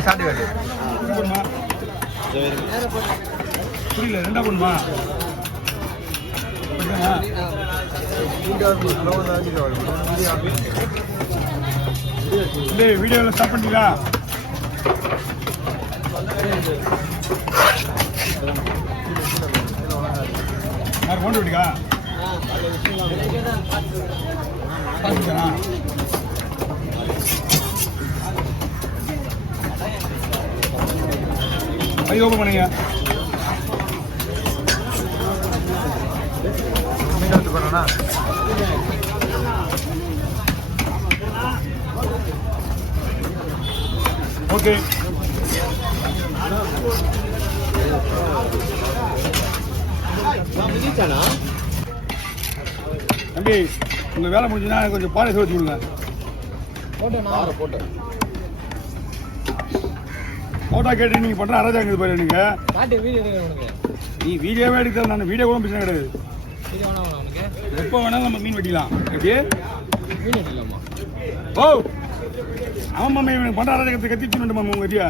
சாப்பிட்டு காட்டு போடுமா புரியல ரெண்டா போடுமா இல்லை வீடியோவில் ஸ்டார்ட் பண்ணிட்டீங்களா யார் கொண்டு விட்டீங்க பார்த்துக்கா கை ஓப்பன் பண்ணுங்க மீன் எடுத்து பண்ணா ஓகே தம்பி உங்கள் வேலை முடிஞ்சுன்னா கொஞ்சம் பாலை வச்சு விடுங்க ஃபோட்டோ கேட்டு நீங்கள் பண்ணுற அரைச்சாங்க பாரு நீங்கள் நீ வீடியோவே எடுக்கிறது நான் வீடியோ கூட பிரச்சனை கிடையாது எப்போ வேணாலும் நம்ம மீன் வெட்டிக்கலாம் எப்படி ஓ ஆமாம் மாமா இவனுக்கு பண்ணுற அரைச்சகத்தை கத்திச்சு வேண்டாம் மாமா உங்கள் வெட்டியா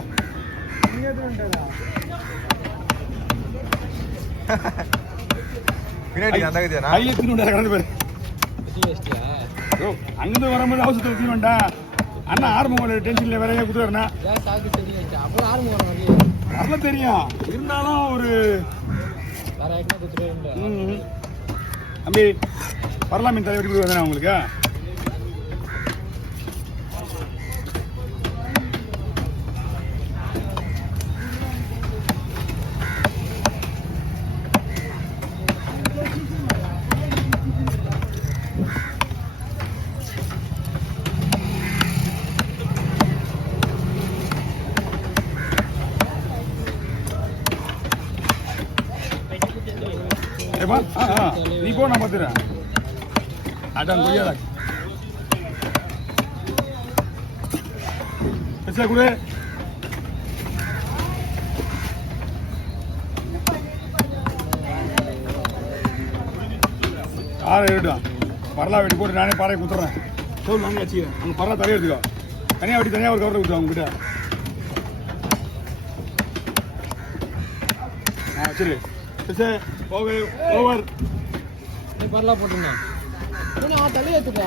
பின்னாடி அந்த கதியா கையில் தின்னு கடந்து பேர் அங்கிருந்து வரும்போது அவசரத்தில் தின்னு வேண்டாம் அண்ணா ஆரம்பம் டென்ஷனில் வேறையா கொடுத்துருண்ணா அதெல்லாம் தெரியும் இருந்தாலும் ஒரு தம்பி பரலா மீன் தலைவரி கொடுக்குறேன் உங்களுக்கு நீ போ நான் பார்த்துறேன் அதான் கொய்யாதா பச்சா கொடு ஆறு எடுடும் பரலா வெட்டி போட்டு நானே பாறையை குத்துறேன் தோல் நானே வச்சுக்கிறேன் அங்கே பரலா தலையை எடுத்துக்கோ தனியாக வெட்டி தனியாக ஒரு கவரை கொடுத்துருவோம் உங்ககிட்ட சரி சரி ஓகே ஓவர் நீ பரலா போட்டுங்க தள்ளி ஏற்றுக்க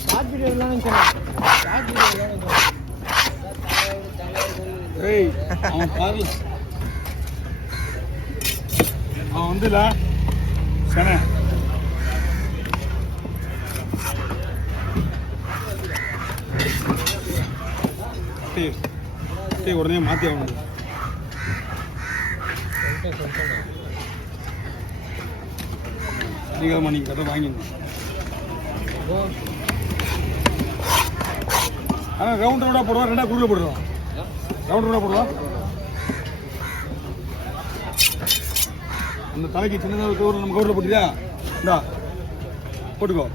ஷார்ட் வீடியோ இல்லைன்னு சொன்னேன் ஏய் அவன் பாரு அவன் வந்துல சனே உடனே மாற்றி ஆகணும் சனிக்கிழமை நீங்கள் கதை வாங்கிடணும் ஆனால் ரவுண்ட் ரவுண்டாக போடுவோம் ரெண்டாக குருவில் போடுறோம் ரவுண்ட் ரவுண்டாக போடுவோம் அந்த தலைக்கு சின்னதாக கவுரில் நம்ம கவுரில் போட்டியா இந்தா போட்டுக்கோ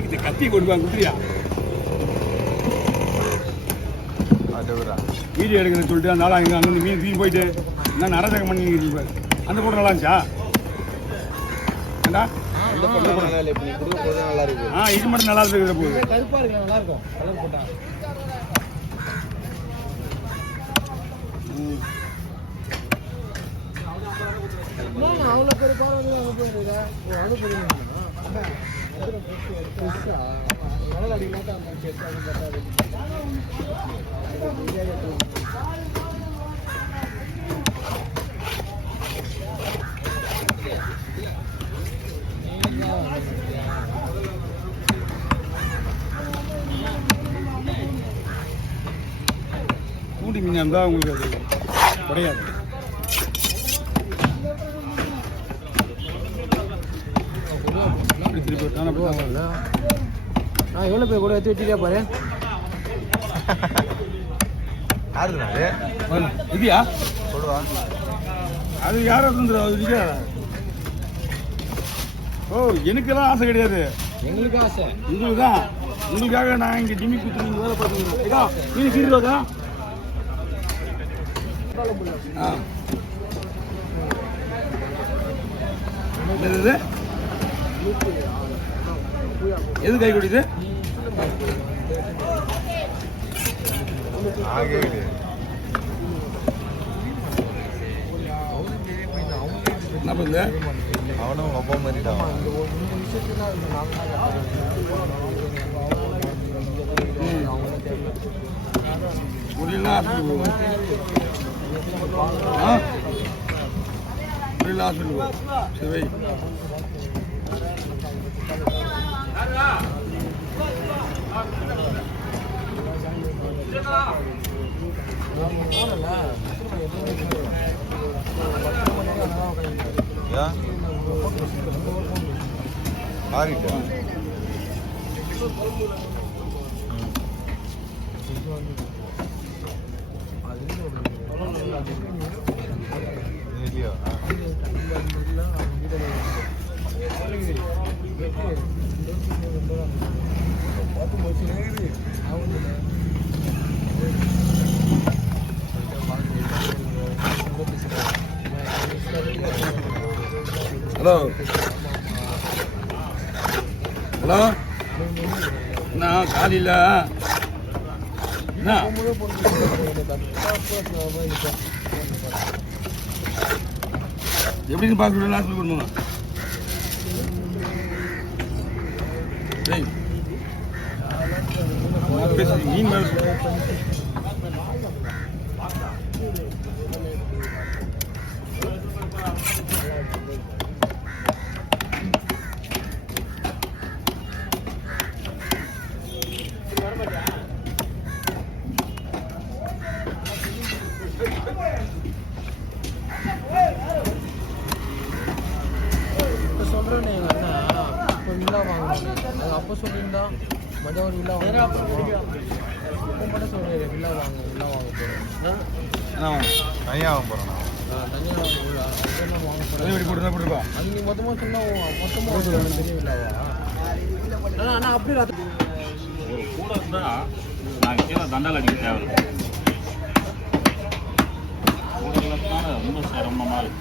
இது கத்தி கொடுப்பாங்க குத்திரியா வீடியோ எடுக்கிறேன்னு சொல்லிட்டு அந்த ஆள் அங்கேருந்து மீன் தூக்கி போயிட்டு நான் அரசகம் பண்ணி அந்த போட்டு நல்லா இருந்துச்சா ஏண்டா இது மட்டும் நல்லா இருக்குது போகுது நல்லா இருக்கும் கலர் போட்டா அவ்வளோ பெரிய பாரு அங்கே போயிருக்கா அவ்வளோ பெரிய கடல் அடிக்கலாம் கூட்டி மீன் இருந்தால் உங்களுக்கு அது குறையாது நான் எவ்வளோ பேர் கூட எடுத்து வச்சுட்டே பாரு இதுயா சொல்லுவா அது யாரும் வந்துடும் அது இல்லையா ஓ எனக்கெல்லாம் ஆசை கிடையாது எங்களுக்கு ஆசை உங்களுக்கு தான் உங்களுக்காக நான் இங்கே ஜிம்மி குத்து நீங்கள் வேலை பார்த்துக்கிறேன் மீன் சீருவாக்கா ஆ என்னது எது கை குடிது ஆகவே கிடையாது. என்ன பண்ணுங்க அவனும் ரொம்ப மாதிரிட்டான். முடியல ஹாஸ்பிட்டல் போவோம் முடியல ஹாஸ்பிட்டல் போவோம் சரி வை. ஏன் மாறிட்டேன். இல்லையா ஹலோ ஹலோ என்ன காலையில் என்ன எப்படின்னு பார்க்க ஹாஸ்பிட்டல் பண்ணுங்க மீன் மேலே சொல்றேன் எங்க அண்ணா இப்போ வில்லா வாங்கணும். அது அப்போ சொல்லியிருந்தா மதியம் ஒரு வில்லா வாங்க இப்போ மட்டும் சொல்றேன் வில்லா வாங்க போறேன். தனியாக வாங்க போகிறேன் நான். தனியாக வாங்க வில்லா அதெல்லாம் வாங்க போறேன். வெடி போட்டு போட்டுருப்பா அது நீ மொத்தமாக சொன்னா மொத்தமாக சொல்லுவேன் பெரிய வில்லாவா அண்ணா அப்படி ஒரு கூட இருந்தால் நாங்கள் கீழே தண்டால் அடிக்க தேவையில்லை. கூடலாம் ரொம்ப சிரமமாக இருக்கு.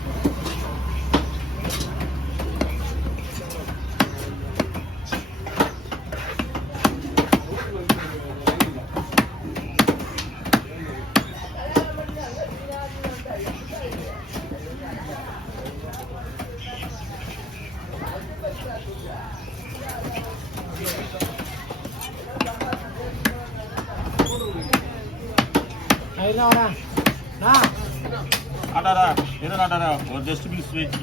நாட்டாரா எது நாட்டாரா ஒரு டஸ்ட்பின் ஸ்வீட்